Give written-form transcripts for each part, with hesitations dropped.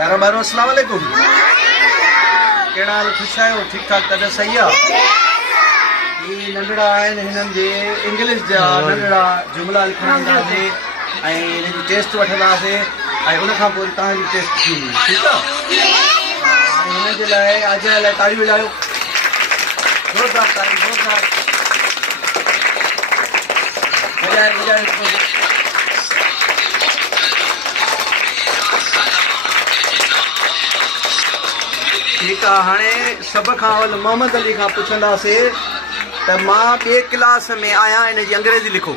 प्यारा बारो अस्सलाम वालेकुम। केड़ा हाल खुश आयो? ठीक ठाक तबियत सही है? ये नंढड़ा आहिनि हिननि जे इंग्लिश जा नंढड़ा जुमला लिखंदा से ऐं हिन जी टेस्ट वठंदासीं ऐं उन खां पोइ तव्हांजी टेस्ट थींदी। ठीकु आहे? हिन जे लाइ अॼु लाइ ताड़ी वॼायो, ज़ोरदार ताड़ी, ज़ोरदार वॼाए वॼाए। ठीक है, हाँ सब खां मोहम्मद अली का पुछंदासीं त मां ॿिए क्लास में आया, इन जी अंग्रेजी लिखो।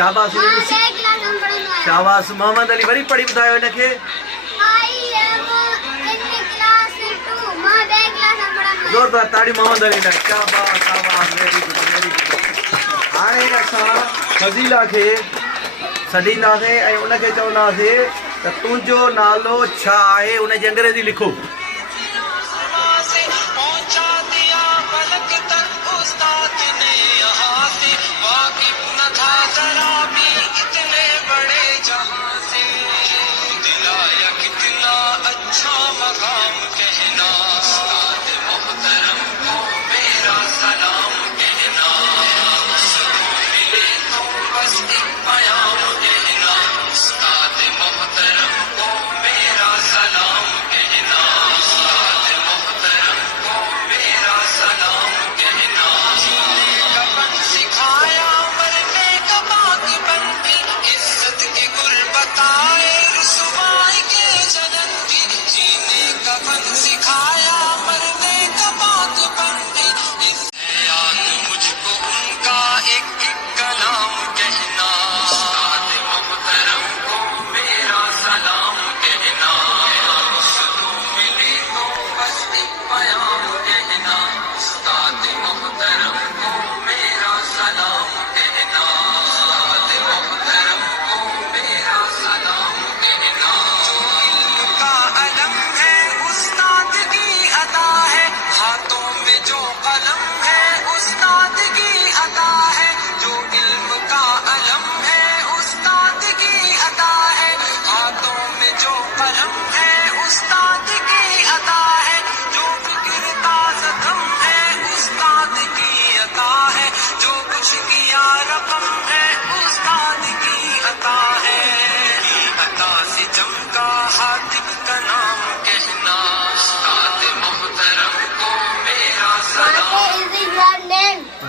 शाबाश शाबाश। मोहम्मद अली वरी पढ़ी ॿुधायो हिनखे। ज़ोरदार ताड़ी मोहम्मद अली लाइ। शाबाश शाबाश, वेरी गुड वेरी गुड। हाणे असां फज़ीला खे सॾींदासीं ऐं उनखे चवंदासीं त तुंहिंजो नालो छा आहे, उनजी अंग्रेजी लिखो।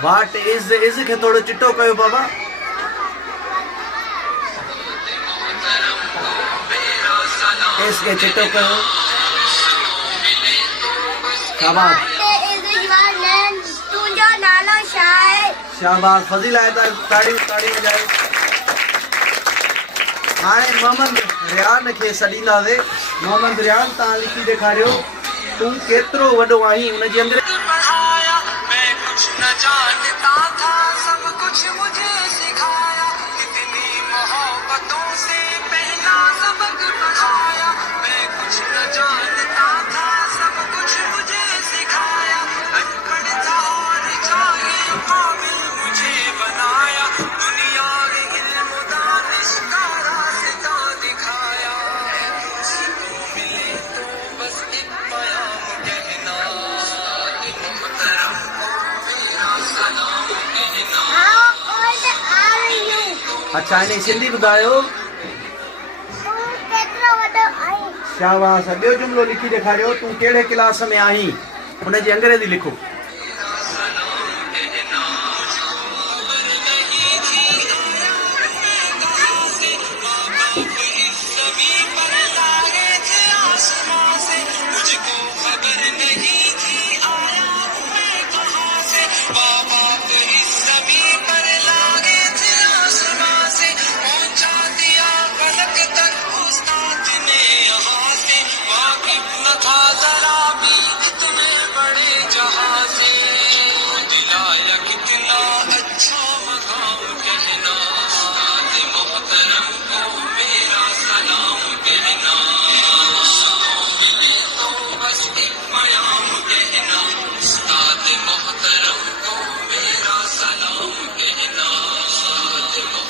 वाट इज के थोड़ो चिट्टो कयो बाबा। इसके चिट्टो कयो। शाबाश शाबाश। फज़ीला ताड़ी ताड़ी वॼायो। हाणे मोहम्मद रियान खे सॾींदासीं। मोहम्मद रियान, तव्हां लिखी ॾेखारियो तूं केतिरो वॾो आहीं, उनजी अंग्रेजी। जानता था सब कुछ मुझे सिखाया, कितनी मोहब्बतों से पहला सबक पढ़ाया। मैं कुछ न जानता था सब कुछ मुझे सिखाया, अनपढ़ था और अच्छा हिन जी सिंधी ॿुधायो। शाबाश। ॿियो जुमिलो लिखी ॾेखारियो, तूं कहिड़े क्लास में आहीं, हुनजी अंग्रेज़ी लिखो।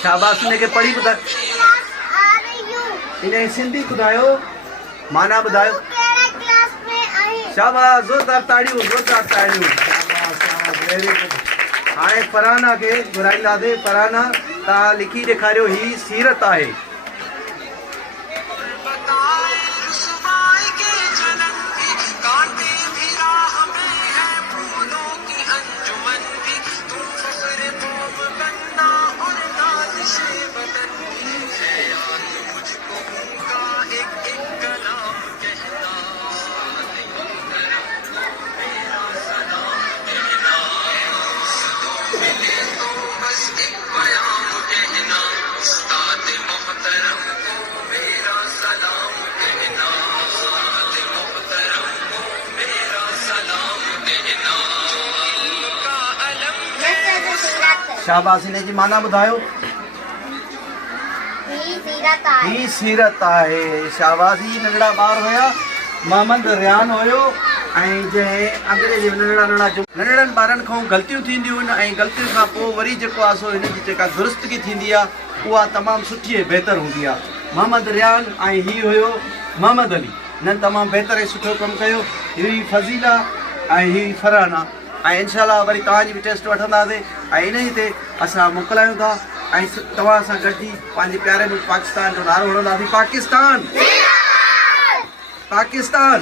शाबाश। हिनखे पढ़ी ॿुधायो, हिन जी सिंधी ॿुधायो, माना ॿुधायो। शाबाश, ज़ोरदार ताड़ियूं, ज़ोरदार ताड़ियूं। शाबाश शाबाश, वेरी गुड। हाणे फरहाना खे घुराईंदासीं। फरहाना तव्हां लिखी ॾेखारियो, ही सीरत आहे। शाबाश। हिन जी माना ॿुधायो। ही सीरत आहे। शाबाश। ही नंढड़ा ॿार हुया, मोहम्मद रियान हुयो, ऐं जंहिं अंग्रेजी नंढड़नि ॿारनि खां ग़लतियूं थींदियूं आहिनि, ऐं ग़लतियुनि खां पोइ वरी जेको आहे सो हिन जी जेका दुरुस्तगी थींदी आहे उहा तमामु सुठी ऐं बहितर हूंदी आहे। मोहम्मद रियान ऐं हीउ हुयो मोहम्मद अली। हिननि तमामु बहितर ऐं सुठो कमु कयो। हीअ फज़ीला ऐं हीअ फरहाना। ऐं इनशाला वरी तव्हांजी बि टेस्ट वठंदासीं, ऐं इन ई ते असां मोकिलायूं था, ऐं तव्हां सां गॾिजी पंहिंजे प्यारे मुल्क पाकिस्तान जो नारो हणंदासीं। पाकिस्तान पाकिस्तान।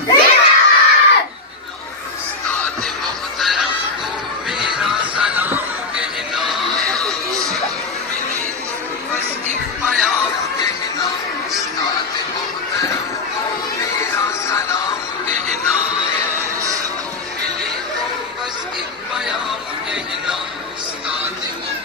Start